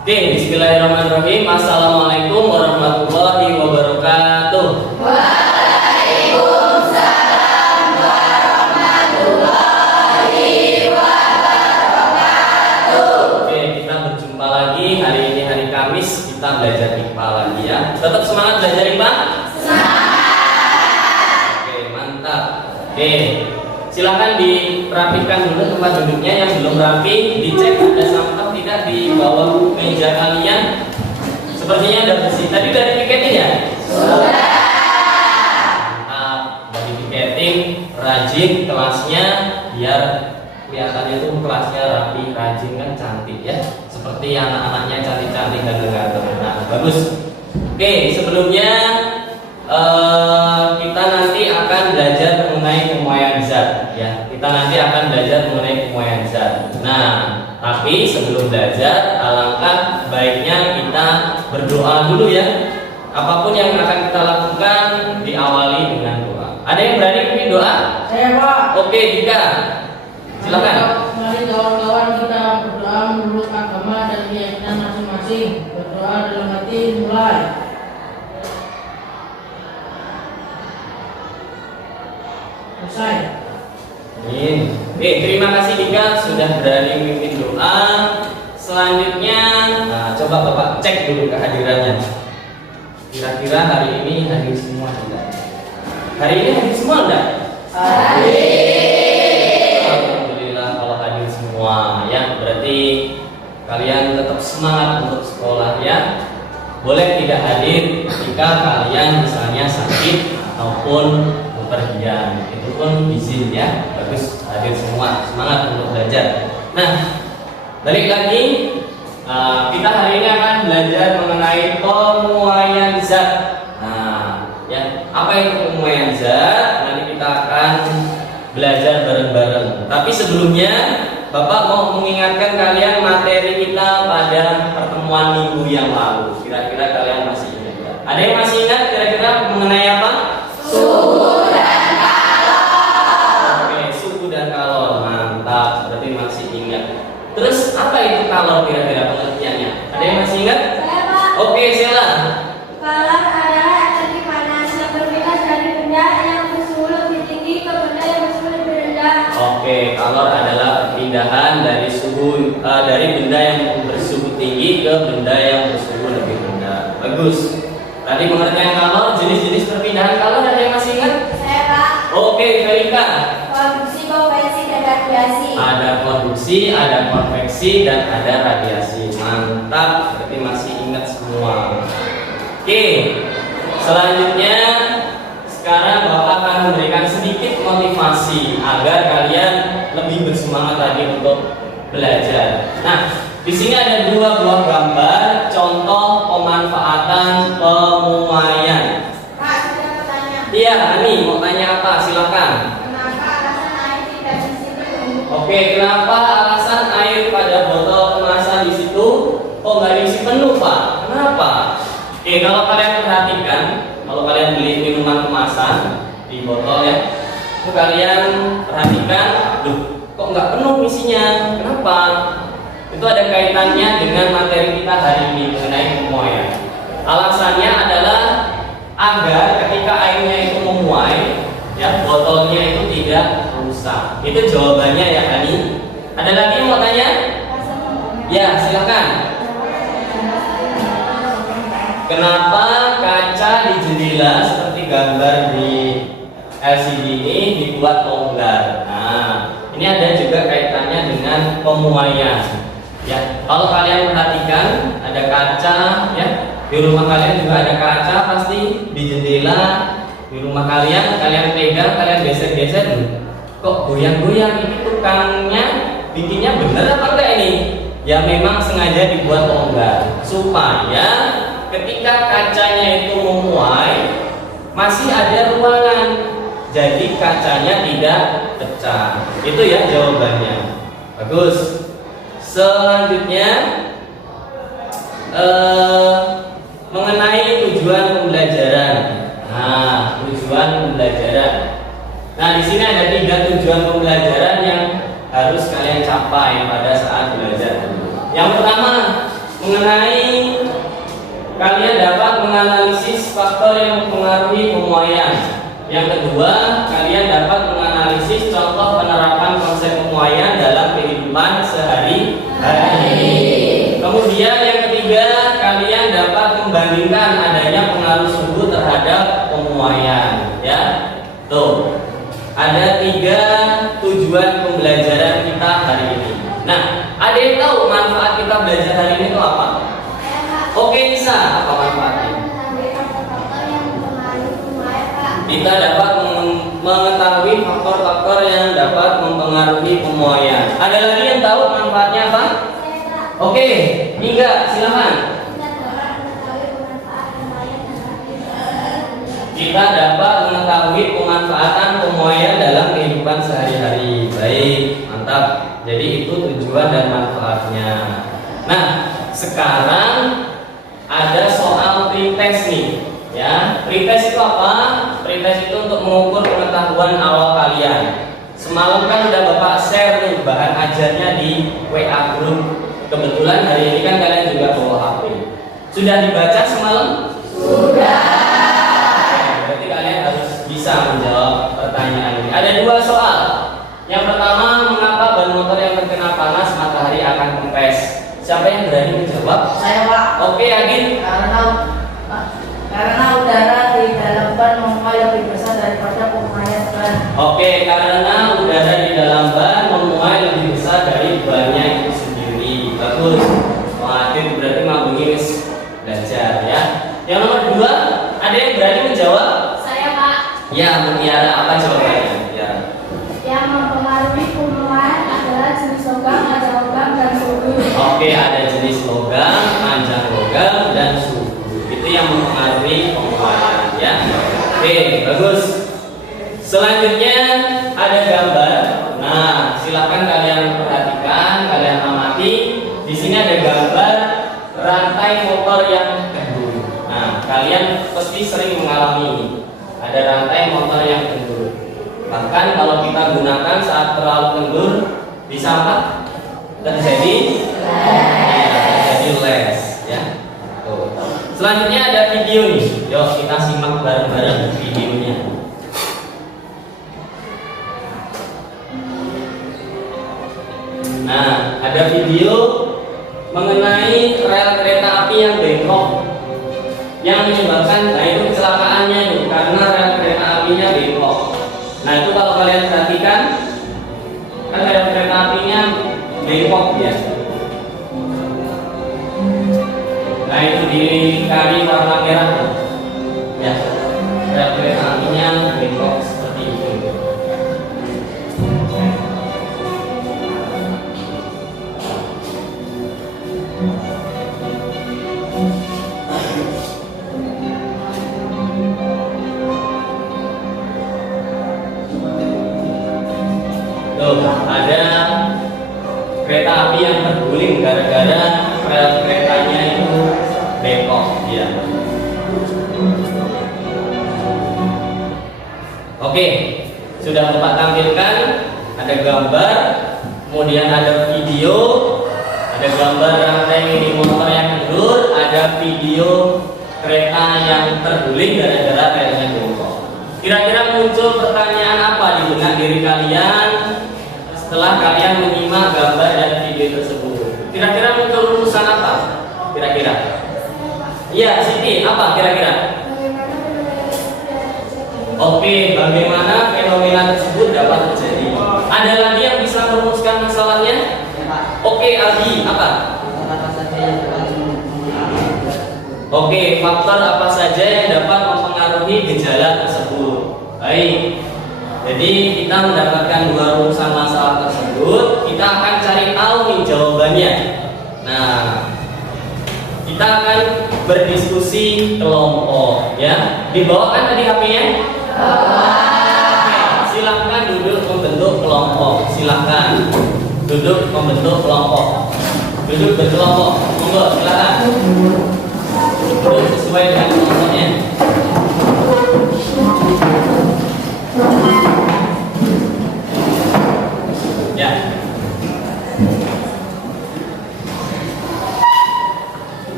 Oke, bismillahirrahmanirrahim. Assalamualaikum warahmatullahi wabarakatuh. Waalaikumsalam warahmatullahi wabarakatuh. Oke, kita berjumpa lagi. Hari ini hari Kamis, kita belajar IPA lagi ya. Tetap semangat belajar IPA? Semangat. Oke, mantap. Oke, silakan dirapikan dulu tempat duduknya. Yang belum rapi, dicek ada sampah tidak di bawah meja kalian. Sepertinya ada bersih. Tadi udah dipiketin ya? Sudah. Udah dipiketin, rajin kelasnya biar kelihatannya tuh kelasnya rapi, rajin kan, cantik ya. Seperti anak-anaknya cantik-cantik dan ganteng. Nah, bagus. Oke, sebelumnya kita nanti akan belajar mengenai pemuaian zat ya. Kita nanti akan belajar mengenai pemuaian zat. Nah, tapi sebelum belajar, alangkah baiknya kita berdoa dulu ya. Apapun yang akan kita lakukan diawali dengan doa. Ada yang berani bikin doa? Saya, Pak. Oke, Dika. Silakan. Mari kawan-kawan kita berdoa menurut agama dan keyakinan masing-masing. Berdoa dalam hati, mulai. Selesai. Amin. Oke, terima kasih Dika sudah berani memimpin doa. Selanjutnya, nah, coba Bapak cek dulu kehadirannya. Kira-kira hari ini hadir semua tidak? Hari ini hadir semua enggak? Alhamdulillah kalau hadir semua ya, berarti kalian tetap semangat untuk sekolah ya. Boleh tidak hadir jika kalian misalnya sakit ataupun bepergian, itu pun izin ya. Bagus, hadir semua, semangat untuk belajar. Nah, balik lagi, kita hari ini akan belajar mengenai pemuaian zat. Nah, ya, apa itu pemuaian zat? Nanti kita akan belajar bareng-bareng. Tapi sebelumnya, Bapak mau mengingatkan kalian materi kita pada pertemuan minggu yang lalu. Kira-kira kalian masih ingat ya? Ada yang masih ingat kira-kira mengenai apa? Suhu dan kalor. Oke, suhu dan kalor. Mantap, berarti masih ingat. Terus apa itu kalor kira-kira pengertiannya? Ada yang masih ingat? Saya, Pak. Oke, Sheila. Kalor adalah energi panas yang berpindah dari benda yang bersuhu lebih tinggi ke benda yang bersuhu lebih rendah. Oke, kalor adalah perpindahan dari dari benda yang bersuhu tinggi ke benda yang bersuhu lebih rendah. Bagus. Tadi pengertian kalor, jenis-jenis perpindahan kalor ada yang masih ingat? Saya, Pak. Oke, Felika. Konduksi, konveksi, dan radiasi. Ada konduksi, ada konveksi, dan ada radiasi. Mantap, berarti masih ingat semua. Oke, selanjutnya sekarang Bapak akan memberikan sedikit motivasi agar kalian lebih bersemangat lagi untuk belajar. Nah, di sini ada dua buah gambar contoh pemanfaatan pemuaian. Pak, saya mau tanya. Iya, Ani mau tanya apa? Silakan. Kenapa alasan air tidak di situ? Oke, kenapa alasan air pada botol kemasan di situ kok nggak diisi penuh, Pak? Kenapa? Oke, kalau kalian perhatikan, kalau kalian beli minuman kemasan di botol ya, itu kalian perhatikan, loh, kok nggak penuh isinya? Kenapa? Itu ada kaitannya dengan materi kita hari ini mengenai pemuaian. Alasannya adalah agar ketika airnya itu memuai, ya botolnya itu tidak rusak. Itu jawabannya ya, Hani. Ada lagi yang mau tanya? Ya, silakan. Kenapa kaca di jendela seperti gambar di LCD ini dibuat longgar? Nah, ini ada juga kaitannya dengan pemuaian. Ya, kalau kalian perhatikan ada kaca, ya di rumah kalian juga ada kaca pasti di jendela di rumah kalian pegang, kalian geser-geser, kok goyang-goyang, ini tukangnya bikinnya bener apa enggak ini? Ya memang sengaja dibuat longgar supaya ketika kacanya itu memuai masih ada ruangan, jadi kacanya tidak pecah. Itu ya jawabannya. Bagus. Selanjutnya mengenai tujuan pembelajaran. Nah, tujuan pembelajaran. Nah, di sini ada 3 tujuan pembelajaran yang harus kalian capai pada saat belajar. Yang pertama, mengenai kalian dapat menganalisis faktor yang mempengaruhi pemuaian. Yang kedua, kalian dapat menganalisis contoh penerapan konsep pemuaian dalam kehidupan sehari-hari. Kemudian yang ketiga, kalian dapat membandingkan adanya pengaruh suhu terhadap pemuaian. Ya, tuh. Ada 3 tujuan pembelajaran kita hari ini. Nah, ada yang tahu manfaat kita belajar hari ini itu apa? Oke, Nisa, apa manfaatnya? Kita dapat mengetahui faktor-faktor yang dapat mempengaruhi pemuaian. Ada lagi yang tahu manfaatnya apa? Oke, Mingga, silakan. Kita dapat mengetahui pemanfaatan pemuaian dalam kehidupan sehari-hari. Baik, mantap. Jadi itu tujuan dan manfaatnya. Nah, sekarang ada soal pretest nih. Ya, pretest itu apa? Pretest itu untuk mengukur pengetahuan awal kalian. Semalam kan udah Bapak share nih bahan ajarnya di WA group. Kebetulan hari ini kan kalian juga bawa HP. Sudah dibaca semalam? Sudah. Berarti kalian harus bisa menjawab pertanyaan ini. Ada 2 soal. Yang pertama, mengapa ban motor yang terkena panas matahari akan kempes? Siapa yang berani menjawab? Saya, Pak. Oke, Agin. Karena udara di dalam ban memuai lebih besar daripada pemuaian ban. Oke, karena udara di dalam ban memuai lebih besar dari bannya itu sendiri. Bagus. Wah, itu berarti mabungi belajar ya. Yang nomor 2, ada yang berani menjawab? Saya, Pak. Ya, Mutiara, apa jawabannya? Mutiara. Yang mempengaruhi pemuaian adalah jenis logam, panjang logam, dan suhu. Oke, ada jenis logam, panjang logam, dan suhu. Itu yang mempengaruhi pemuaian ya. Oke, bagus. Selanjutnya ada gambar. Nah, silakan kalian perhatikan, kalian amati. Di sini ada gambar rantai motor yang kendur. Nah, kalian pasti sering mengalami ini. Ada rantai motor yang kendur. Bahkan kalau kita gunakan saat terlalu kendur, bisa apa? Terjadi les ya. Tuh. Selanjutnya ada video nih. Yuk kita simak bareng-bareng videonya. Nah, ada video mengenai rel kereta api yang bengkok, yang menyebabkan, nah itu kecelakaannya itu karena rel kereta apinya bengkok. Nah itu kalau kalian perhatikan, kan rel kereta apinya bengkok ya. Nah itu dilingkari warna merah ya. Rel kereta apinya bengkok seperti itu. Tuh, ada kereta api yang terguling gara-gara rel keretanya itu bengkok ya. Oke, sudah Bapak tampilkan, ada gambar, kemudian ada video, ada gambar rantai mini motor yang mundur, ada video kereta yang terguling gara-gara relnya bengkok. Kira-kira muncul pertanyaan apa di benak diri kalian setelah kalian menyimak gambar dan video tersebut? Kira-kira muncul rumusan apa? Kira-kira? Iya, Siti, apa kira-kira? Oke, bagaimana fenomena tersebut dapat terjadi? Ada lagi yang bisa merumuskan masalahnya? Oke, Aldi, apa? Oke, faktor apa saja yang dapat mempengaruhi gejala tersebut? Baik. Jadi kita mendapatkan 2 rumusan masalah tersebut, kita akan cari tahu nih jawabannya. Nah, kita akan berdiskusi kelompok ya. Dibawakan tadi HP-nya? Oke, silahkan duduk membentuk kelompok. Silahkan duduk membentuk kelompok. Duduk berkelompok. Monggo, silahkan. Duduk sesuai dengan kelompoknya. Ya.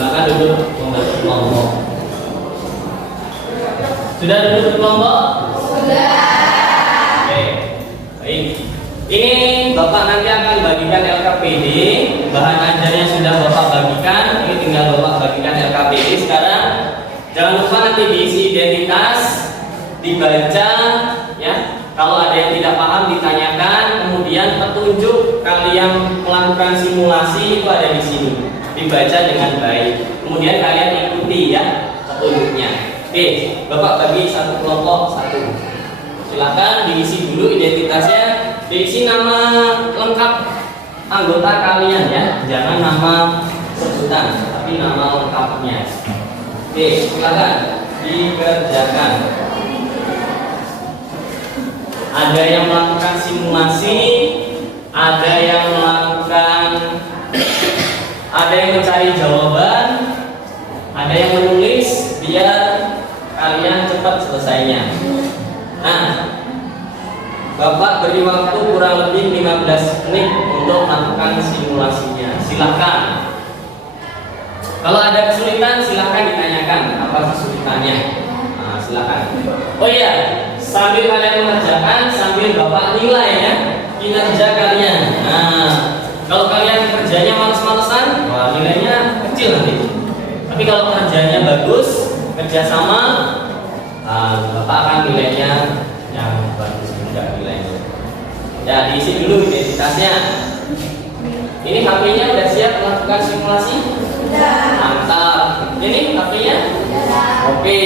Silakan duduk membentuk kelompok. Sudah duduk di kelompok? Sudah. Oke, baik. Ini Bapak nanti akan bagikan LKPD. Bahan ajarnya sudah Bapak bagikan. Ini tinggal Bapak bagikan LKPD sekarang. Jangan lupa nanti diisi identitas, dibaca, ya. Kalau ada yang tidak paham ditanyakan. Kemudian petunjuk kalian melakukan simulasi itu ada di sini. Dibaca dengan baik. Kemudian kalian ikuti ya petunjuknya. Oke, Bapak bagi satu kelompok satu. Silakan diisi dulu identitasnya, diisi nama lengkap anggota kalian ya, jangan nama sebutan, tapi nama lengkapnya. Oke, silakan dikerjakan. Ada yang melakukan simulasi, ada yang mencari jawaban, ada yang menulis biar kalian cepat selesainya. Nah, Bapak beri waktu kurang lebih 15 menit untuk melakukan simulasinya. Silakan. Kalau ada kesulitan silakan ditanyakan apa kesulitannya. Nah, silakan. Oh iya, sambil kalian mengerjakan sambil Bapak nilai ya kinerja kalian. Nah, kalau kalian kerjanya males-malesan, wah nilainya kecil nanti. Tapi kalau kerjanya bagus, kerjasama, Bapak akan nilainya yang bagus juga nilainya. Ya, diisi dulu identitasnya. Ini HP-nya udah siap melakukan simulasi? Sudah. Mantap. Ini HP-nya? Sudah. Oke,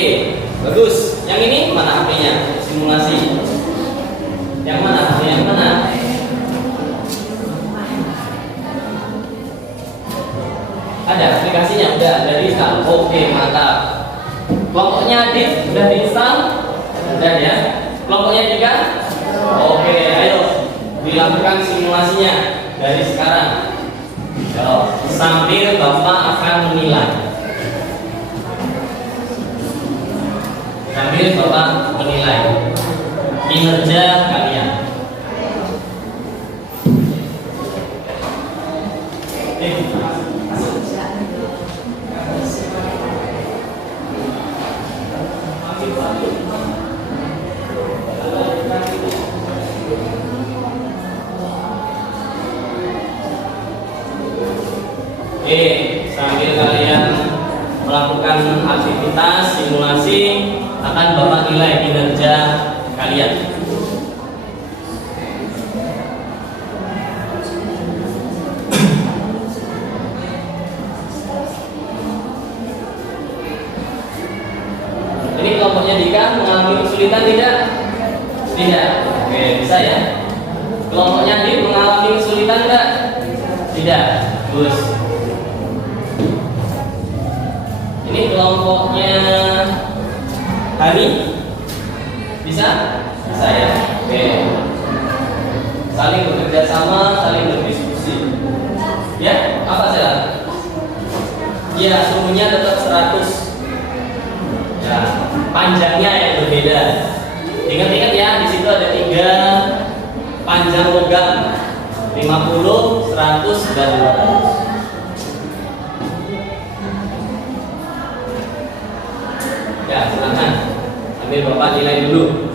bagus. Yang ini mana HP-nya? Simulasi. Yang mana? HP yang mana? Ada aplikasinya? Udah diinstal. Oke, mantap. Kelompoknya Adit udah diinstal? Udah ya. Kelompoknya Dika? Oke, ayo dilakukan simulasinya dari sekarang. Sambil Bapak akan menilai. Sambil Bapak menilai kinerja kalian. Oke, sambil kalian melakukan aktivitas simulasi akan Bapak nilai kinerja kalian. Ini kelompoknya Dika mengalami kesulitan tidak? Tidak. Oke, bisa ya. Kelompoknya Adit mengalami kesulitan tidak? Tidak. Bagus. Ini kelompoknya Hani bisa? Bisa ya? Oke. Saling bekerja sama, saling berdiskusi. Ya, apa saja? Ya, suhunya tetap 100. Ya, panjangnya yang berbeda. Ingat-ingat ya, di situ ada 3 panjang logam, 50, 100 dan 200. Ya, silakan. Ambil Bapak nilai dulu.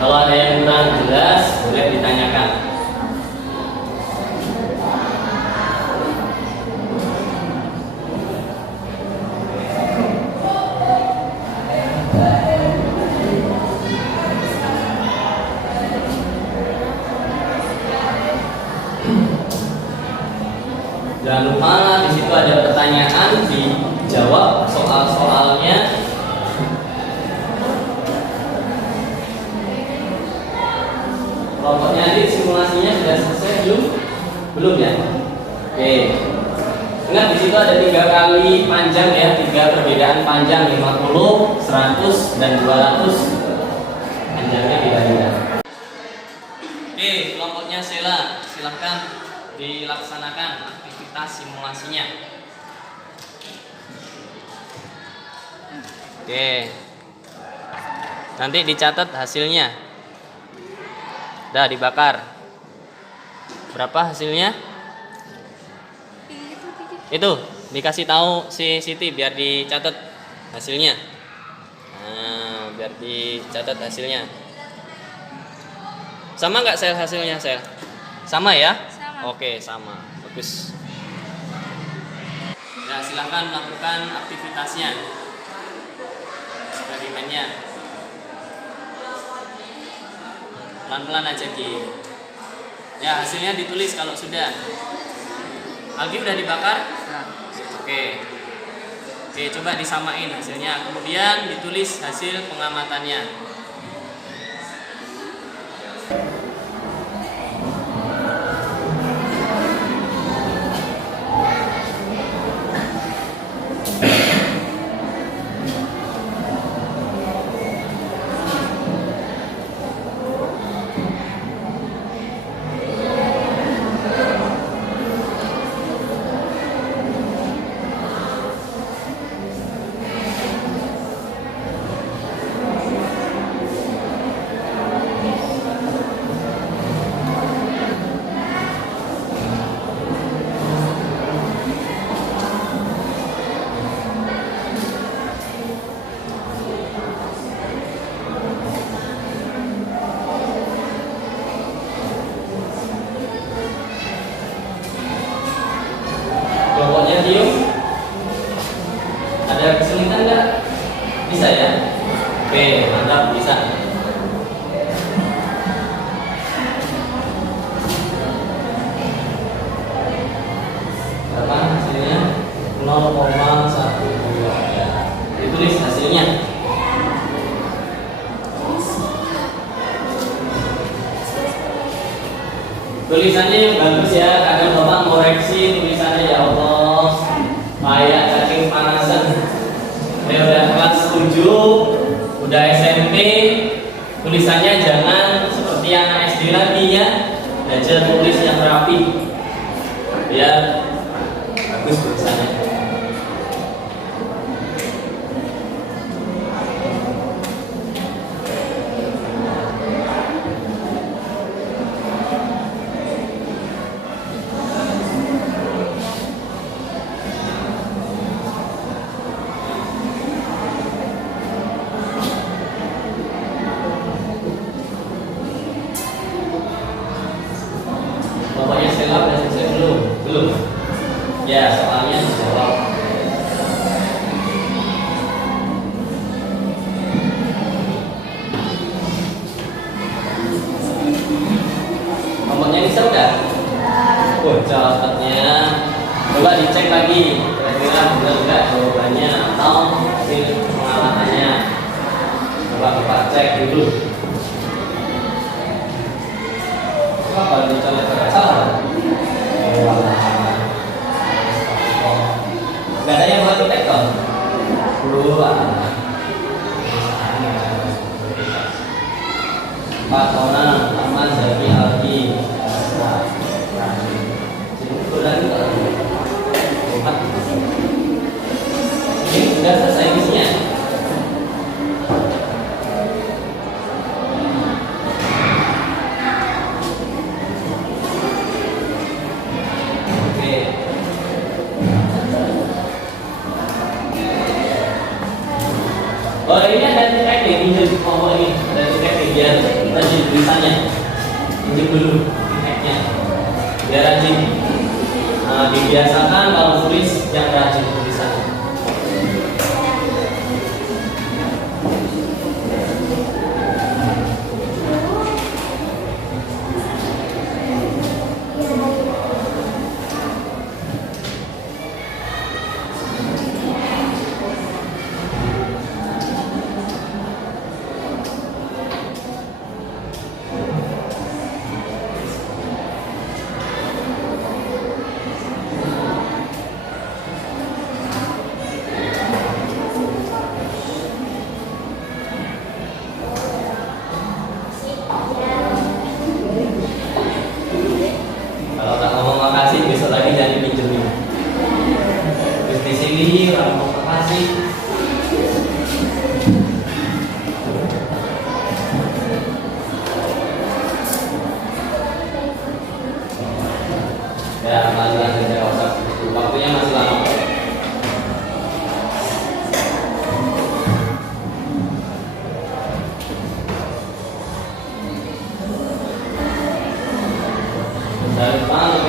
Kalau ada yang kurang jelas, boleh ditanyakan. Jangan lupa di situ ada pertanyaan, dijawab soal-soalnya. Kelompoknya adik simulasinya sudah selesai belum? Belum ya? Oke. Ingat di situ ada 3 kali panjang ya, 3 perbedaan panjang 50, 100 dan 200. Panjangnya beda-beda. Oke, kelompoknya Sela, silahkan dilaksanakan aktivitas simulasinya. Oke. Nanti dicatat hasilnya. Dah dibakar. Berapa hasilnya? Itu dikasih tahu si Siti biar dicatat hasilnya. Nah, biar dicatat hasilnya. Sama nggak sel hasilnya sel? Sama ya? Sama. Oke sama. Bagus. Ya silahkan lakukan aktivitasnya. Eksperimennya. Pelan-pelan aja Ki. Ya hasilnya ditulis kalau sudah. Algi udah dibakar? Oke. Oke, coba disamain hasilnya. Kemudian ditulis hasil pengamatannya. Kelompoknya diem. Ada kesulitan nggak? Bisa ya? Oke, mantap bisa. Berapa hasilnya? 0,12 ya. Ditulis hasilnya. Tulisannya yang bagus ya, kadang Bapak koreksi tulisannya ya Allah. Kayak cacing panasan. Saya udah kelas 7, udah SMP, tulisannya jangan seperti anak SD lagi ya. Belajar tulis yang rapi. Biar bagus tulisannya. Bapaknya Stella udah selesai belum? Belum. Ya, soalnya dijawab. Kelompoknya bisa udah? Oh, cepatnya. Coba dicek lagi. Kira-kira benar nggak jawabannya atau hasil pengalamannya. Coba Bapak cek dulu. Apa dicolek salah? Gak ada yang buat detektor? Pak Tona, Ahmad Zaki Alki, ini sudah selesai misinya. Oh ini ada teknik pinjam kelompok ini, ada teknik biar rajin tulisannya, pinjam dulu tekniknya, biar rajin. Nah, dibiasakan kalau tulis yang rajin tulisannya.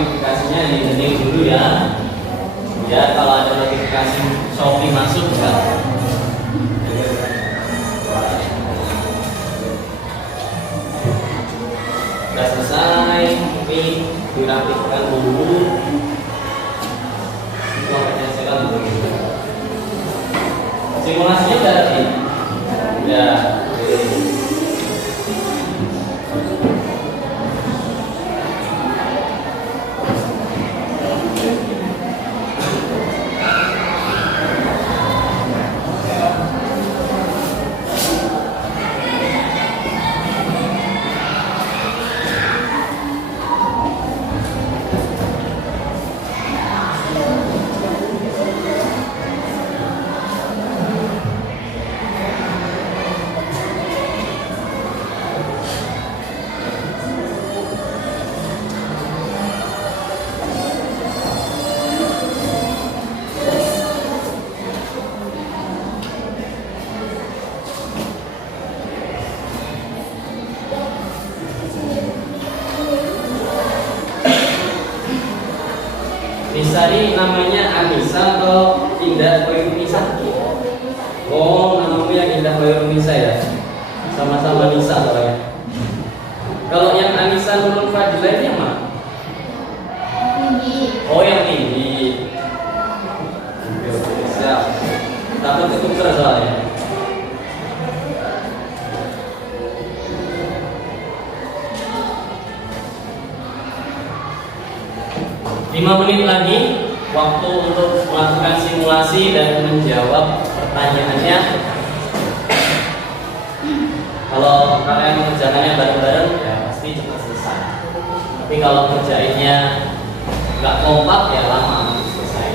notifikasinya di hening dulu ya. Ya, kalau ada notifikasi Shopee masuk ya. Sudah selesai, mungkin dirapikan dulu. Itu akan saya lakukan. Simulasinya udah ada nih. Udah. Tadi namanya Anissa atau Indah Hoirunisa? Oh, namamu yang Indah Hoirunisa ya? Sama-sama Nisa soalnya. Kalau yang Anissa Nurul Fadilah ini yang mana? Tinggi. Oh, yang tinggi. Oke, siap. Takut ketuker soalnya. Lima menit lagi waktu untuk melakukan simulasi dan menjawab pertanyaannya. Kalau kalian mengerjakannya bareng-bareng ya pasti cepat selesai. Tapi kalau kerjainnya nggak kompak ya lama selesai.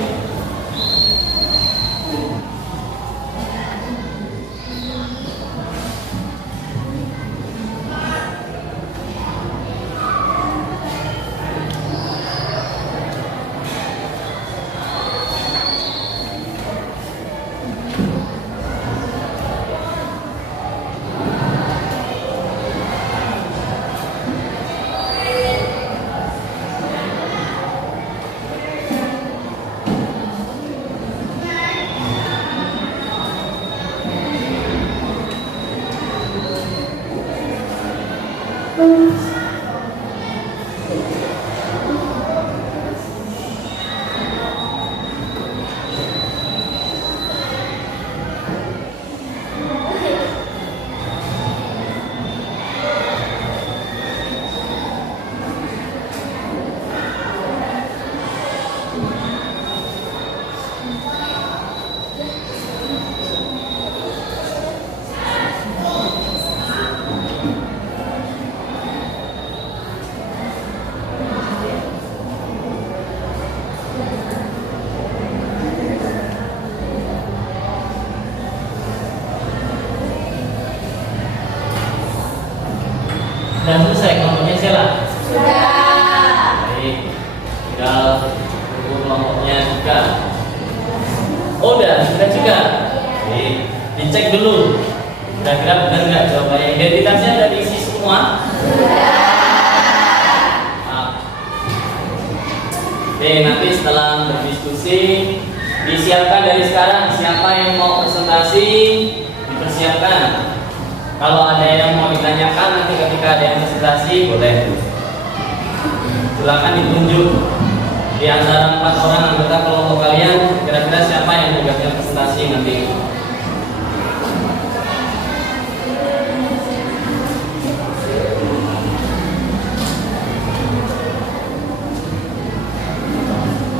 Dan selesai kelompoknya Sela? Sudah. Baik. Tinggal tunggu kelompoknya juga. Oh, sudah juga. Baik. Dicek dulu. Kira-kira benar nggak jawabannya? Identitasnya ada diisi semua? Maaf. Oke, nanti setelah berdiskusi disiapkan dari sekarang siapa yang mau presentasi dipersiapkan. Kalau ada yang mau ditanyakan nanti ketika ada yang presentasi boleh. Silakan ditunjuk di antara 4 orang anggota kelompok kalian kira-kira siapa yang tugasnya presentasi nanti.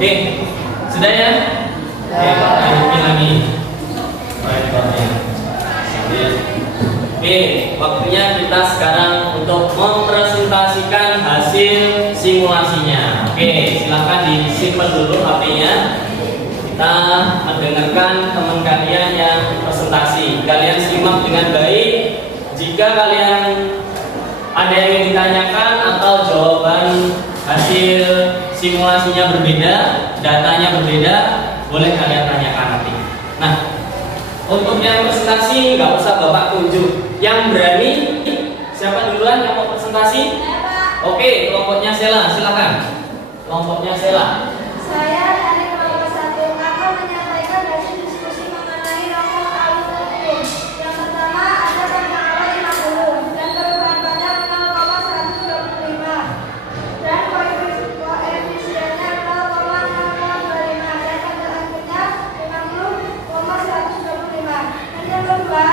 Oke, sudah ya? Oke, lanjutin lagi. Oke, waktunya kita sekarang untuk mempresentasikan hasil simulasinya. Oke, silakan disimpan dulu HP-nya. Kita mendengarkan teman kalian yang presentasi. Kalian simak dengan baik. Jika kalian ada yang ingin ditanyakan atau jawaban hasil simulasinya berbeda, datanya berbeda, boleh kalian tanyakan nanti. Nah, untuk yang presentasi nggak usah Bapak tunjuk. Yang berani, siapa duluan yang mau presentasi? Oke, kelompoknya Sela, silakan. Kelompoknya Sela. Saya dari kelompok 1 akan menyampaikan hasil diskusi mengenai rokok aluminium. Yang pertama ada panjang awal 50 dan perubahan panjang 0,125 dan koefisiennya 0,025 dan pada akhirnya 50,125. Dan yang kedua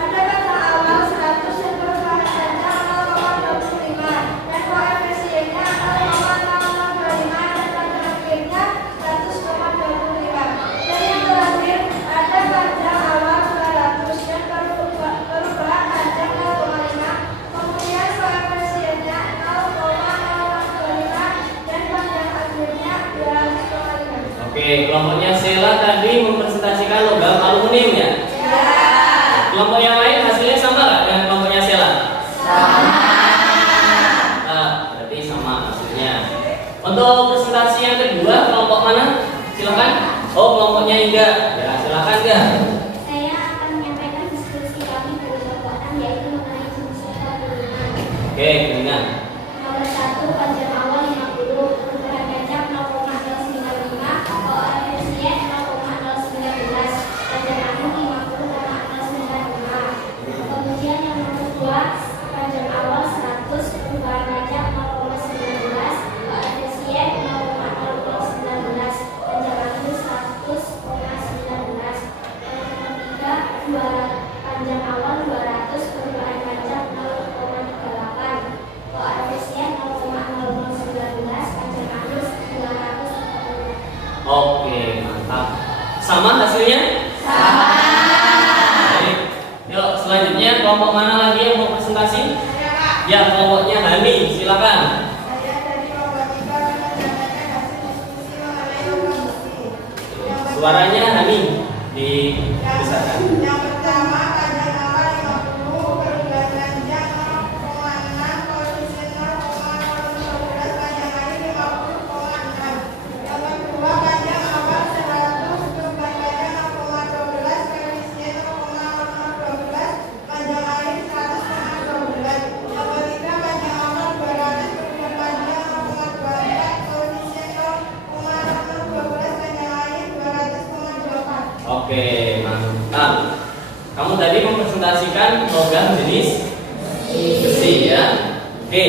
ada panjang awal 100 dan perubahan panjang 0,25 dan koefisiennya 0,025 dan pada akhirnya 100,25. Dan yang terakhir ada panjang awal 200 dan perubahan panjang 0,5 kemudian koefisiennya 0,025 dan panjang akhirnya 200,5. Oke, kelompoknya Sela tadi mempresentasikan logam aluminium ya. Kelompok yang lain hasilnya sama nggak dengan kelompoknya Sela? Berarti sama hasilnya. Untuk presentasi yang kedua, kelompok mana? Silakan. Oh, kelompoknya Inga. Ya, silakan Ga. Saya akan menyampaikan diskusi kami dari kekuatan yaitu mengenai jenis aluminium. Oke, dengan Nomor 1 panjang awal 50, perubahan panjang 0,095, koefisien 0,019, panjang akhir 50,095. Kemudian yang nomor 2 panjang awal 100, perubahan panjang 0,19, koefisien 0,0019, panjang akhir 100,19. Yang ketiga panjang awal 200, perubahan panjang 0,38, koefisien 0,0019, panjang akhir 240. Oke, mantap. Sama hasilnya? Sama. Baik. Yuk, selanjutnya kelompok mana lagi yang mau presentasi? Ya, kelompoknya Hani. Silakan. Saya dari kelompok 3 menyampaikan hasil diskusi mengenai logam besi. Suaranya Hani dibesarkan. Yang pertama panjang awal 50, perubahan panjang 0,6, koefisien 0,012, panjang akhir 50,6. Yang kedua panjang awal 100, perubahan panjang 0,12, koefisien 0,0012, panjang akhir 100,12. Yang ketiga panjang awal 200, perubahan panjang 0,24, koefisien 0,0012, panjang akhir 200,24. Oke, mantap. Kamu tadi mempresentasikan logam jenis besi ya. Oke.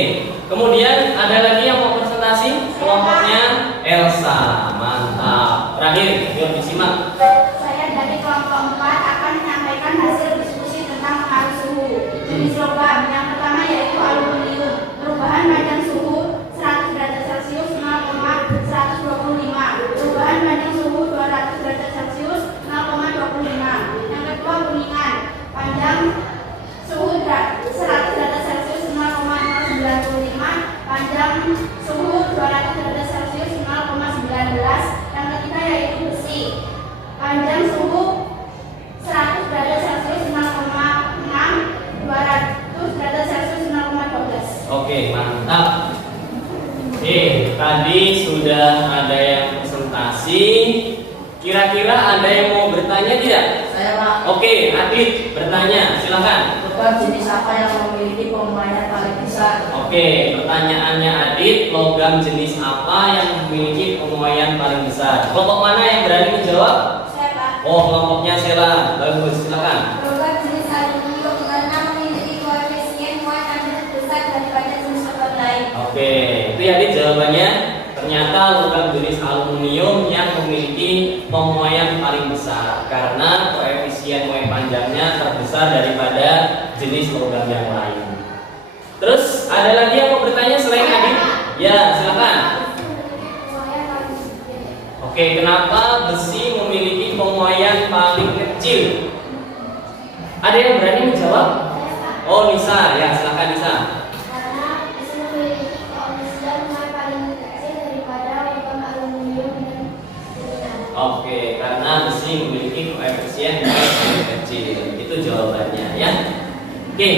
Kemudian ada lagi yang mau presentasi kelompoknya Elsa. Mantap. Terakhir, yuk disimak. Saya dari kelompok 4 akan menyampaikan hasil diskusi tentang pengaruh suhu. Jenis logam yang pertama yaitu aluminium. Perubahan panjang suhu 100 derajat Celcius 0,125. Perubahan panjang suhu 200 derajat Celcius 0,25. Yang kedua kuningan. Panjang suhu 100 derajat Celcius 0,095. Panjang suhu 200 derajat Celcius 0,19. Yang ketiga yaitu besi. Panjang suhu 100 derajat Celcius 0,6, 200 derajat Celcius 0,12. Oke, mantap. Oke, tadi sudah ada yang presentasi. Kira-kira ada yang mau bertanya tidak? Saya Pak. Oke, Adit bertanya. Silakan. Logam jenis apa yang memiliki pemuaian paling besar? Oke, pertanyaannya Adit, logam jenis apa yang memiliki pemuaian paling besar? Kelompok mana yang berani menjawab? Saya Pak. Oh, kelompoknya Sela. Bagus, silakan. Logam jenis aluminium karena memiliki koefisien muat lebih besar daripada jenis logam lain. Oke, itu ya Adit jawabannya. Ternyata logam jenis aluminium yang memiliki pemuaian paling besar karena koefisien muai panjangnya terbesar daripada jenis logam yang lain. Terus ada lagi yang mau bertanya selain Adit? Ya, silakan. Oke, kenapa besi memiliki pemuaian paling kecil? Ada yang berani menjawab? Oh, Nisa, ya silakan Nisa. Karena besi memiliki koefisien muat paling kecil daripada logam aluminium dan jenis. Oke, karena besi memiliki koefisien yang paling kecil. Itu jawabannya ya. Oke,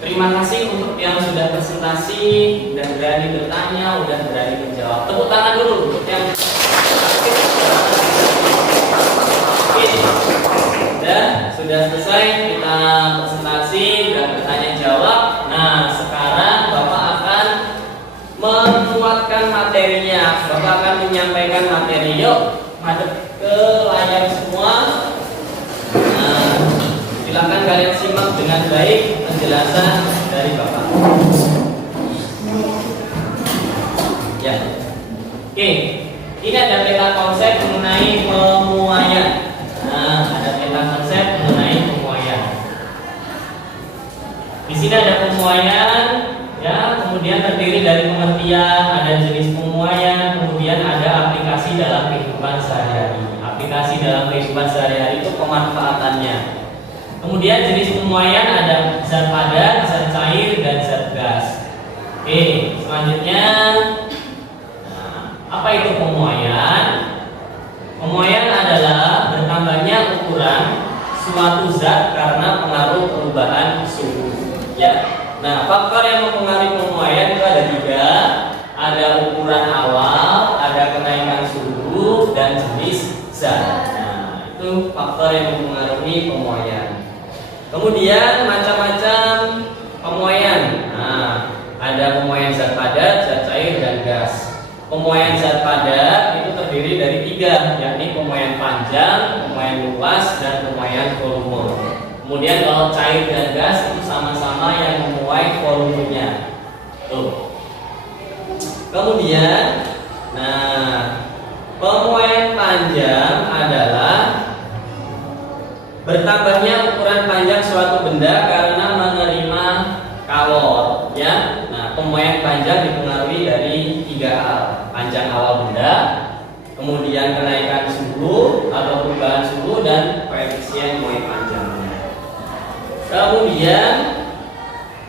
terima kasih untuk yang sudah presentasi, udah berani bertanya, udah berani menjawab. Tepuk tangan dulu untuk yang. Oke, sudah selesai kita presentasi dan bertanya jawab. Nah, sekarang Bapak akan menguatkan materinya. Bapak aku akan menyampaikan materi. Yuk, madep ke layar semua. Nah, silakan kalian simak dengan baik penjelasan dari Bapak. Ya. Oke, ini ada peta konsep mengenai pemuaian. Nah, ada peta konsep mengenai pemuaian. Di sini ada pemuaian, ya, kemudian terdiri dari pengertian, ada jenis pemuaian, kemudian ada aplikasi dalam kehidupan sehari-hari. Aplikasi dalam kehidupan sehari-hari itu pemanfaatannya. Kemudian jenis pemuaian ada zat padat, zat cair, dan zat gas. Oke, selanjutnya, nah, apa itu pemuaian? Pemuaian adalah bertambahnya ukuran suatu zat karena pengaruh perubahan suhu. Ya, nah faktor yang mempengaruhi pemuaian itu ada 3. Ada ukuran awal, ada kenaikan suhu, dan jenis zat. Nah, itu faktor yang mempengaruhi pemuaian. Kemudian macam-macam pemuaian. Nah, ada pemuaian zat padat, zat cair, dan gas. Pemuaian zat padat itu terdiri dari 3, yakni pemuaian panjang, pemuaian luas, dan pemuaian volume. Kemudian kalau cair dan gas itu sama-sama yang memuai volumenya. Tuh. Kemudian, nah, pemuaian panjang adalah bertambahnya ukuran panjang suatu benda karena menerima kalor, ya. Nah, pemuaian panjang dipengaruhi dari 3 hal: panjang awal benda, kemudian kenaikan suhu atau perubahan suhu, dan koefisien muai panjangnya. Kemudian,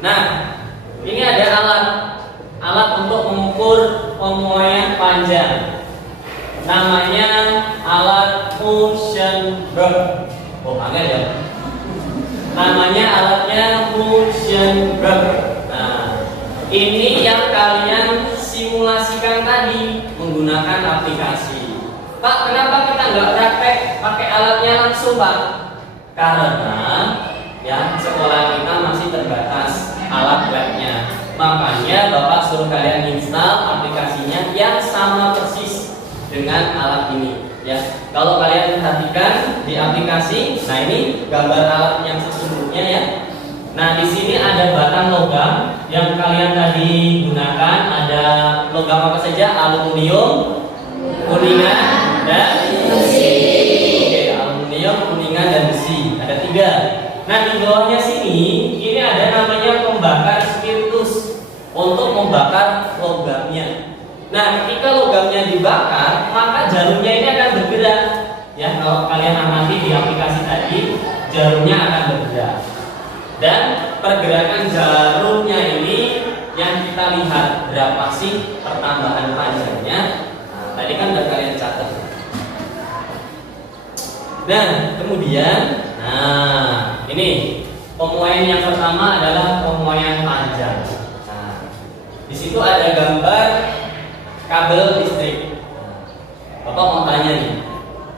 nah, ini ada alat untuk mengukur pemuaian panjang. Namanya alat Muhlenberg. Oh, agak ya. Namanya alatnya Muhlenberg. Nah, ini yang kalian simulasikan tadi menggunakan aplikasi. Pak, kenapa kita nggak praktek pakai alatnya langsung, Pak? Karena ya, sekolah kita masih terbatas alat labnya. Makanya Bapak suruh kalian install aplikasinya yang sama persis dengan alat ini. Ya, kalau kalian perhatikan di aplikasi, nah ini gambar alat yang sesungguhnya ya. Nah, di sini ada batang logam yang kalian tadi gunakan. Ada logam apa saja? Aluminium, kuningan, dan besi. Oke, aluminium, kuningan, dan besi. Ada 3. Nah, di bawahnya sini ini ada namanya pembakar spiritus untuk membakar logamnya. Nah, ketika logamnya dibakar, maka jarumnya ini akan bergerak. Ya, kalau kalian amati di aplikasi tadi, jarumnya akan bergerak. Dan pergerakan jarumnya ini yang kita lihat berapa sih pertambahan panjangnya. Nah, tadi kan udah kalian catat. Dan kemudian, nah, ini pemuaian yang pertama adalah pemuaian panjang. Nah, di situ ada gambar kabel listrik. Bapak mau tanya nih,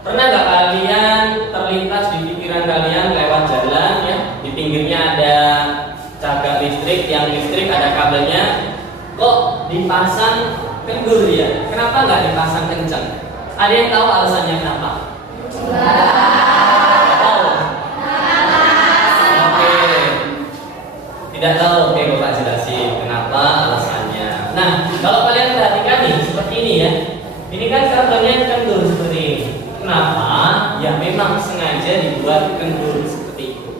pernah nggak kalian terlintas di pikiran kalian lewat jalan ya, di pinggirnya ada cagak listrik, yang listrik ada kabelnya, kok dipasang kendur ya? Kenapa nggak dipasang kencang? Ada yang tahu alasannya kenapa? Tidak tahu, oke Bapak jelasin kenapa alasannya. Nah, kalau kalian perhatikan nih seperti ini ya, ini kan kabelnya kendur seperti ini. Kenapa? Ya memang sengaja dibuat kendur seperti itu,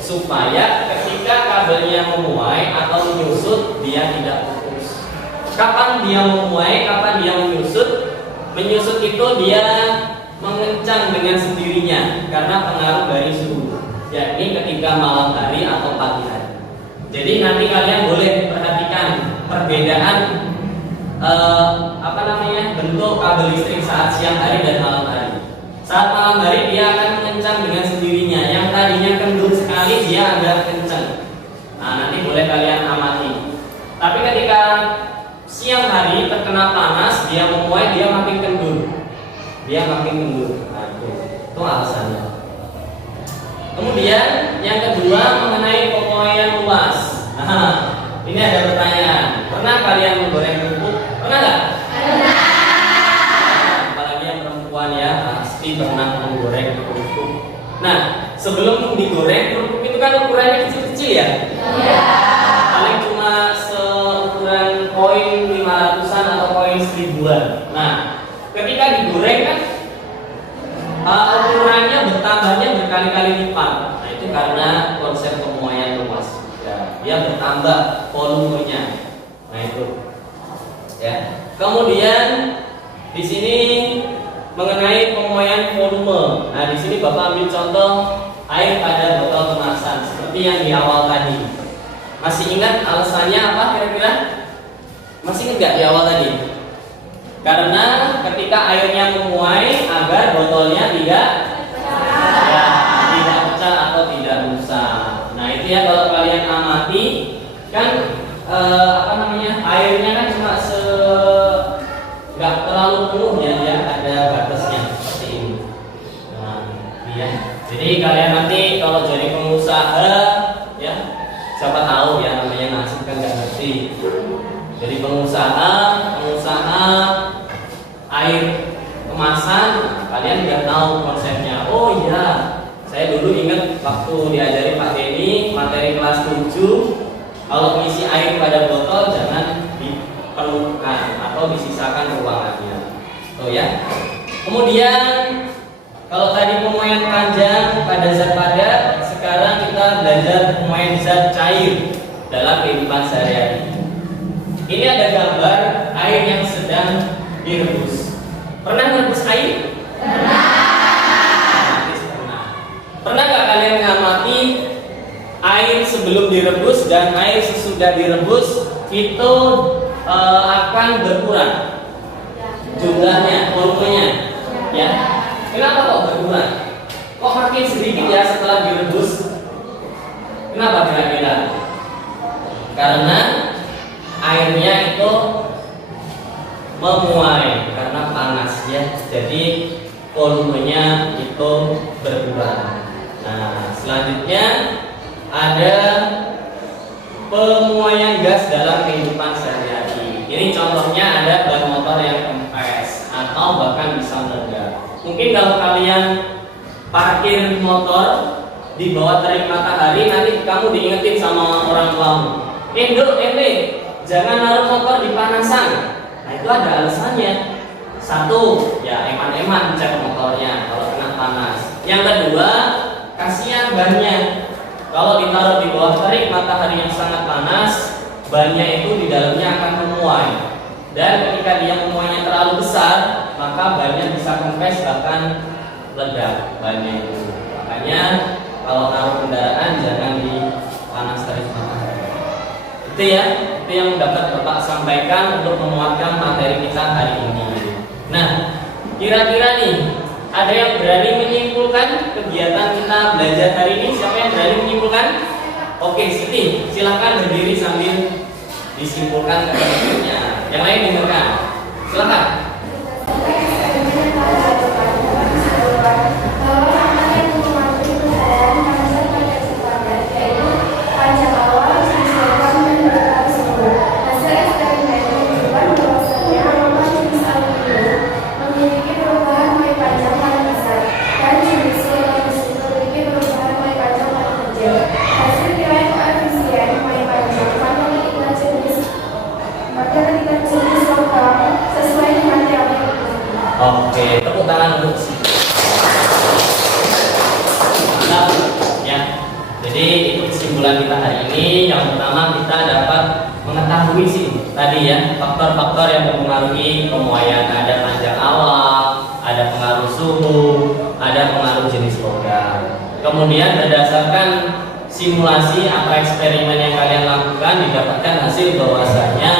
supaya ketika kabelnya memuai atau menyusut dia tidak putus. Kapan dia memuai, kapan dia menyusut? Menyusut itu dia mengencang dengan sendirinya karena pengaruh dari suhu, yakni ketika malam hari atau pagi hari. Jadi nanti kalian boleh perhatikan perbedaan bentuk kabel listrik saat siang hari dan malam hari. Saat malam hari dia akan mengencang dengan sendirinya. Yang tadinya kendur sekali dia agak kencang. Nah, nanti boleh kalian amati. Tapi ketika siang hari terkena panas, dia memuai, dia makin kendur. Nah, itu alasannya. Kemudian yang kedua mengenai pemuaian luas. Nah, ini ada pertanyaan. Pernah kalian menggoreng kerupuk? Pernah nggak? Pernah. sebelum digoreng kerupuk itu kan ukurannya kecil-kecil ya. Paling cuma seukuran koin 500-an atau koin 1000-an. Nah, ketika digoreng kan ukurannya bertambahnya berkali-kali lipat. Nah, itu karena konsep pemuaian luas. Ya, dia bertambah volumenya. Nah, itu. Ya. Kemudian di sini mengenai pemuaian volume. Nah, di sini Bapak ambil contoh air pada botol kemasan seperti yang di awal tadi. Masih ingat alasannya apa kira-kira? Masih ingat nggak di awal tadi? Karena ketika airnya memuai agar botolnya tidak pecah atau tidak rusak. Nah, itu ya kalau kalian amati kan airnya kan cuma nggak terlalu penuh ya, ada batasnya seperti ini. Nah, ya. Jadi kalian nanti kalau jadi pengusaha ya, siapa tahu ya namanya nasib kan nggak ngerti. Jadi pengusaha air kemasan, kalian nggak tahu konsepnya. Oh iya, saya dulu ingat waktu diajari Pak Denny materi kelas 7, kalau ngisi air pada botol jangan dipenuhkan atau disisakan ruangannya. Tuh ya. Kemudian kalau tadi pemuaian keranjang pada zat padat, sekarang kita belajar pemuaian zat cair dalam kehidupan sehari-hari. Ini ada gambar air yang sedang direbus. Pernah merebus air? Pernah nggak kalian mengamati air sebelum direbus dan air sesudah direbus itu akan berkurang jumlahnya, volumenya, ya? Kenapa kok berkurang? Kok makin sedikit ya setelah direbus? Kenapa kira-kira? Karena airnya itu memuai karena panas ya, jadi volumenya itu berkurang. Nah, selanjutnya ada pemuaian gas dalam kehidupan sehari-hari. Ini contohnya ada ban motor yang kempes atau bahkan bisa meledak. Mungkin kalau kalian parkir motor di bawah terik matahari, nanti kamu diingetin sama orang tuamu, Dok, jangan naruh motor di panasan. Nah, itu ada alasannya. Satu, ya eman-eman cek motornya kalau kena panas. Yang kedua, kasihan bannya. Kalau ditaruh di bawah terik matahari yang sangat panas, bannya itu di dalamnya akan memuai. Dan ketika dia memuainya terlalu besar, maka bannya bisa kempes bahkan ledak bannya itu. Makanya kalau taruh kendaraan jangan di panas terik matahari. Itu ya, itu yang dapat Bapak sampaikan untuk memuatkan materi kita hari ini. Nah, kira-kira nih, ada yang berani menyimpulkan kegiatan kita belajar hari ini? Siapa yang berani menyimpulkan? Oke, Siti, silakan berdiri sambil disimpulkan kegiatannya. Yang lain dengarkan. Silakan. Oke, tepuk tangan untuk Siti. Mantap, ya. Jadi itu kesimpulan kita hari ini. Yang pertama kita dapat mengetahui sih tadi ya faktor-faktor yang mempengaruhi pemuaian. Ada panjang awal, ada pengaruh suhu, ada pengaruh jenis logam. Kemudian berdasarkan simulasi atau eksperimen yang kalian lakukan didapatkan hasil bahwasanya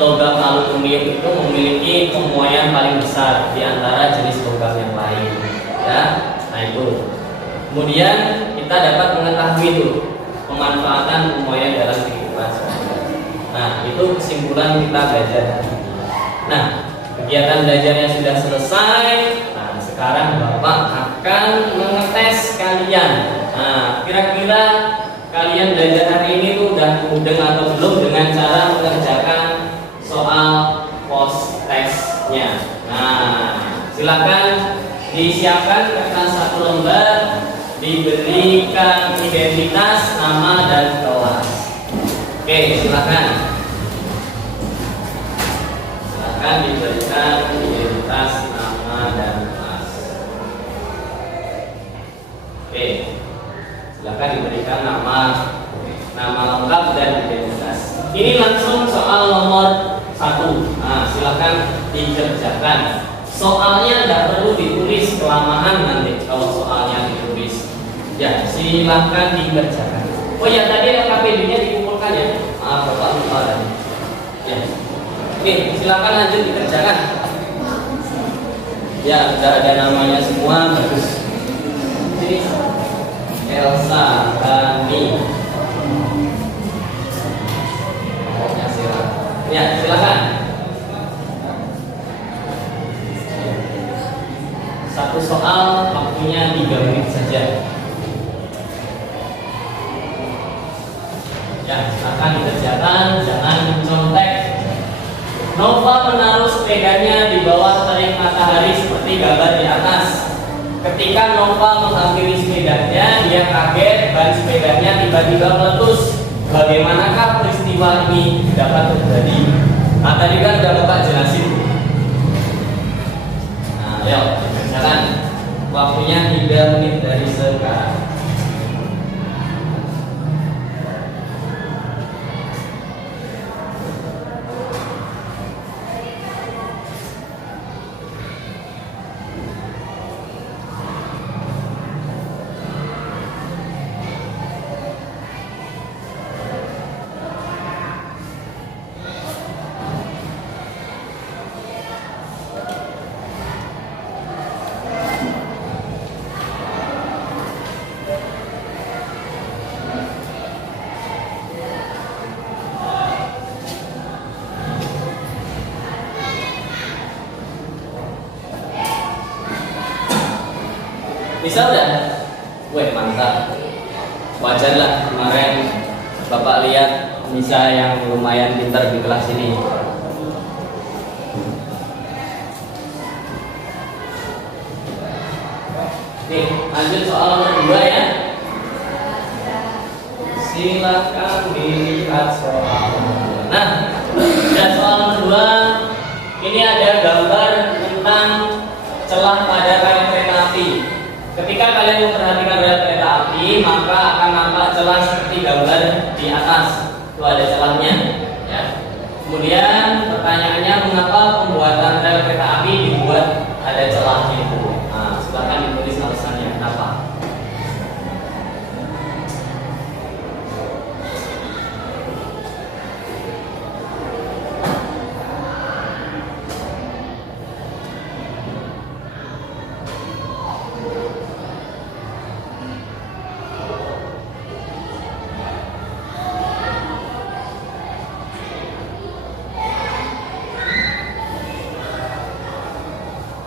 logam aluminium itu memiliki pemuaian paling besar di antara jenis logam yang lain, ya. Nah itu. Kemudian kita dapat mengetahui itu pemanfaatan pemuaian dalam kehidupan sehari-hari. Nah itu kesimpulan kita belajar hari ini. Nah kegiatan belajarnya sudah selesai. Nah sekarang Bapak akan mengetes kalian. Nah kira-kira kalian belajar hari ini tuh udah mudeng atau belum dengan cara mengerjakan soal post testnya. Nah, silakan disiapkan kertas 1 lembar diberikan identitas, nama, dan kelas. Oke, silakan. Silakan diberikan identitas, nama, dan kelas. Oke, silakan diberikan nama lengkap dan identitas. Ini langsung soal nomor 1. Nah, silakan dikerjakan. Soalnya tidak perlu ditulis, kelamaan nanti kalau soalnya ditulis. Ya, silakan dikerjakan. Oh ya, tadi LKPD-nya dikumpulkan ya. Maaf, Bapak lupa tadi. Ya. Oke, silakan lanjut dikerjakan. Ya, sudah ada namanya semua, bagus. Sini. Elsa, Rani. Pokoknya silakan. Ya, silakan. Satu soal waktunya 3 menit saja. Ya, silakan dikerjakan, jangan mencontek. Nova menaruh sepedanya di bawah terik matahari seperti gambar di atas. Ketika Nova menghampiri sepedanya, dia kaget ban sepedanya tiba-tiba meletus. Bagaimanakah peristiwa ini dapat terjadi? Nah, tadi kan sudah Bapak jelasin. Nah, ayo kerjakan. Waktunya 3 menit dari sekarang. Bisa udah? Weh, mantap. Wajar lah kemarin Bapak lihat Nisa yang lumayan pintar di kelas ini. Oke, lanjut soal nomor 2 ya. Silakan dilihat soal nomor 2. Nah, dan soal nomor 2 ini ada gambar tentang celah pada rel kereta api. Ketika kalian memperhatikan rel kereta api, maka akan nampak celah seperti gambar di atas. Itu ada celahnya, ya. Kemudian pertanyaannya, mengapa pembuatan rel kereta api dibuat ada celahnya itu? Nah, silakan ditulis alasannya kenapa.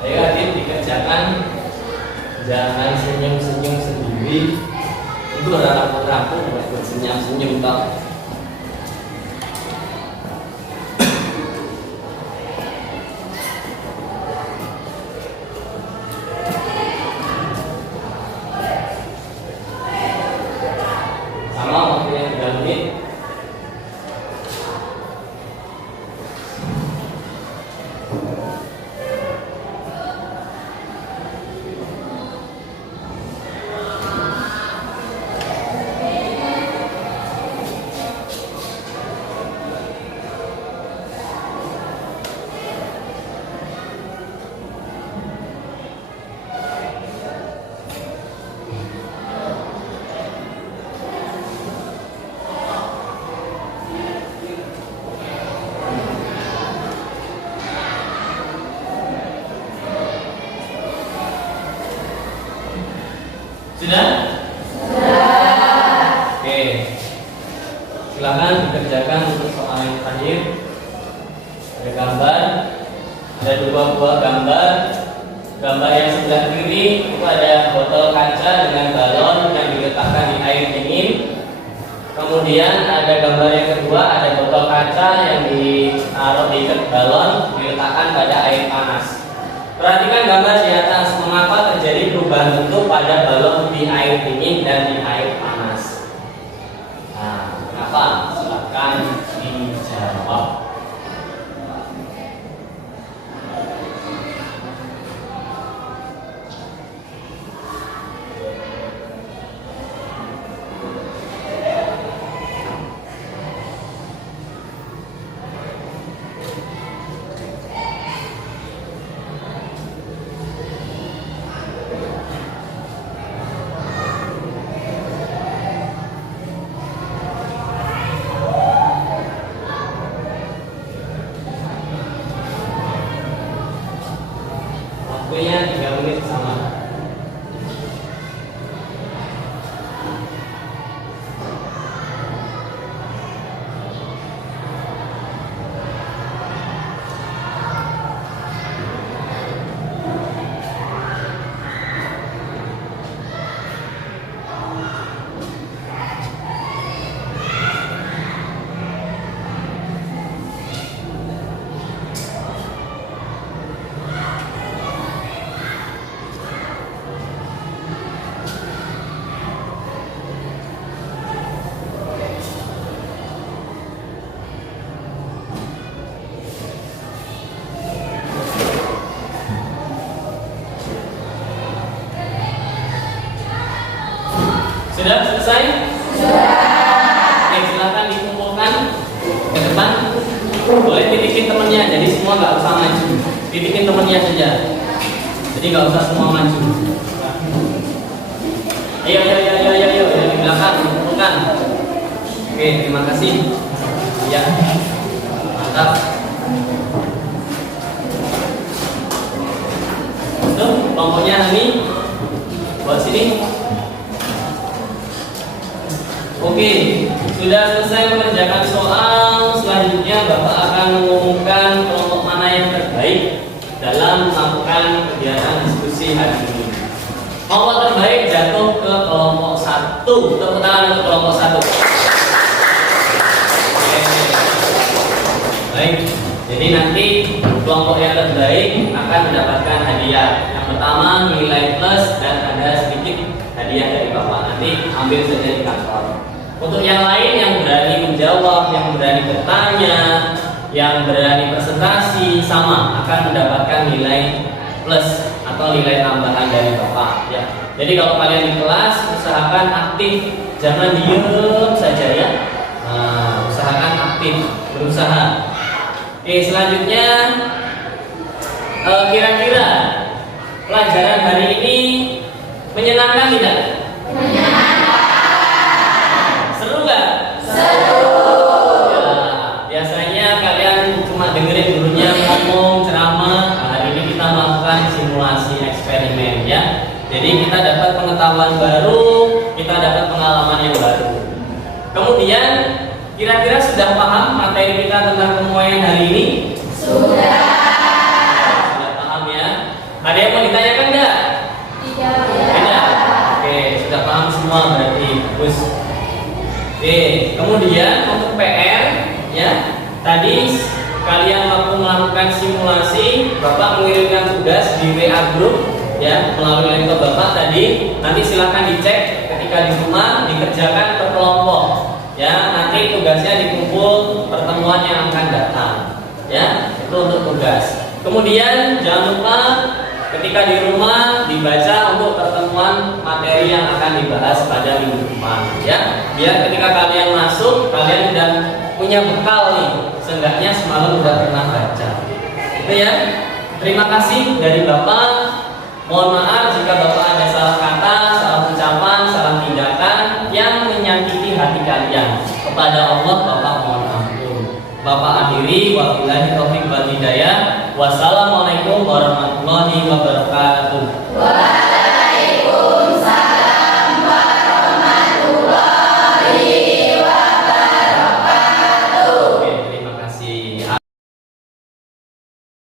Ayo adik dikerjakan, jangan senyum-senyum sendiri. Itu rapuh-rapuh buat senyum-senyum tak. Sama waktunya 3 menit. Sudah? Sudah. Oke. Silakan dikerjakan untuk soal yang terakhir. Ada gambar, ada 2 buah gambar. Gambar yang sebelah kiri itu ada botol kaca dengan balon yang diletakkan di air dingin. Kemudian ada gambar yang kedua, ada botol kaca yang ditaruh di balon diletakkan pada air panas. Perhatikan gambar di atas, mengapa terjadi perubahan perubahan bentuk pada balon di air dingin dan di air panas. Nah, kenapa? Silakan dijawab. Waktunya 3 menit sama. Sudah selesai? Sudah. Oke, silakan dikumpulkan ke depan. Boleh titipin temennya, jadi semua nggak usah maju. Titipin temennya saja. Jadi nggak usah semua maju. Ayo, di belakang dikumpulkan. Oke, terima kasih. Ya, mantap. Tuh, kelompoknya ini buat sini. Oke, sudah selesai mengerjakan soal. Selanjutnya Bapak akan mengumumkan kelompok mana yang terbaik dalam melakukan kegiatan diskusi hari ini. Kelompok terbaik jatuh ke kelompok 1. Tepuk tangan untuk kelompok 1. Oke. Baik, jadi nanti kelompok yang terbaik akan mendapatkan hadiah. Yang pertama nilai plus dan ada sedikit hadiah dari Bapak. Nanti ambil saja di kantor. Untuk yang lain yang berani menjawab, yang berani bertanya, yang berani presentasi sama akan mendapatkan nilai plus atau nilai tambahan dari Bapak ya. Jadi kalau kalian di kelas usahakan aktif, jangan diem saja ya. Nah, usahakan aktif, berusaha. Oke, selanjutnya kira-kira pelajaran hari ini menyenangkan tidak? Dengerin gurunya ngomong ceramah. Hari ini kita melakukan simulasi eksperimen ya. Jadi kita dapat pengetahuan baru, kita dapat pengalaman yang baru. Kemudian kira-kira sudah paham materi kita tentang pemuaian hari ini? Sudah paham ya. Ada yang mau ditanyakan enggak? Tidak. Oke, sudah paham semua berarti. Bagus. Oke, kemudian untuk PR ya. Tadi kalian waktu melakukan simulasi, Bapak mengirimkan tugas di WA group ya melalui laptop Bapak tadi. Nanti silahkan dicek ketika di rumah, dikerjakan per kelompok ya. Nanti tugasnya dikumpul pertemuan yang akan datang ya. Itu untuk tugas. Kemudian jangan lupa ketika di rumah dibaca untuk pertemuan materi yang akan dibahas pada minggu depan ya. Biar ketika kalian masuk, kalian sudah punya bekal nih. Seenggaknya semalam udah pernah baca. Itu ya. Terima kasih dari Bapak. Mohon maaf jika Bapak ada salah kata, salah ucapan, salah tindakan yang menyakiti hati kalian. Kepada Allah Bapak mohon ampun. Bapak akhiri, wabillahi taufiq wal hidayah. Wassalamualaikum warahmatullahi wabarakatuh.